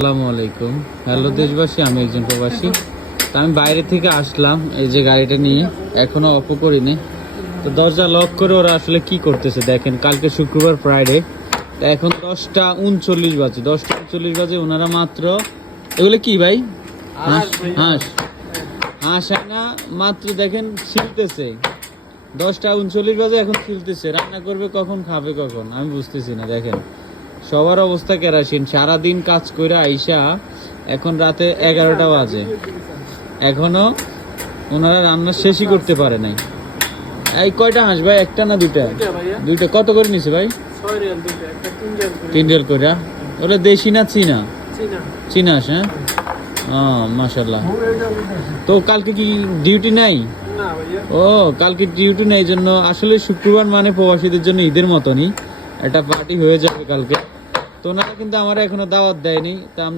আসসালামু আলাইকুম। হ্যালো দেশবাসী, আমি একজন প্রবাসী। তো আমি বাইরে থেকে আসলাম এই যে গাড়িটা নিয়ে, এখনো অফও করিনি। তো দরজা লক করে ওরা আসলে কি করতেছে দেখেন। কালকে শুক্রবার ফ্রাইডে, তো এখন 10:39 বাজে। 10:39 বাজে, ওনারা মাত্র এগুলো কি ভাই? হাঁস হাঁস হাঁস হয় না, মাত্র দেখেন ছিলতেছে। 10:39 বাজে, এখন ছিলতেছে। রান্না করবে কখন, খাবে কখন, আমি বুঝতেছি না। দেখেন সবার অবস্থা কেরাসিন। সারাদিন কাজ করে আইসা এখন রাতে 11টা বাজে, এখনো ওনারা রান্না শেষই করতে পারে নাই। এই কয়টা হাঁস ভাই? একটা না দুইটা? দুইটা। কত করে নিছে ভাই? 3 রিয়াল করে। ওটা দেশি না চীনা? চীনা হাঁস। হ্যাঁ, মাশাল্লাহ। তো কালকে কি ডিউটি নাই? ও, কালকে ডিউটি নেই, জন্য আসলে শুক্রবার মানে প্রবাসীদের জন্য ঈদের মতনই একটা পার্টি হয়ে যাবে কালকে। তো ওনারা কিন্তু আমার এখনো দাওয়াত দেয়নি। তা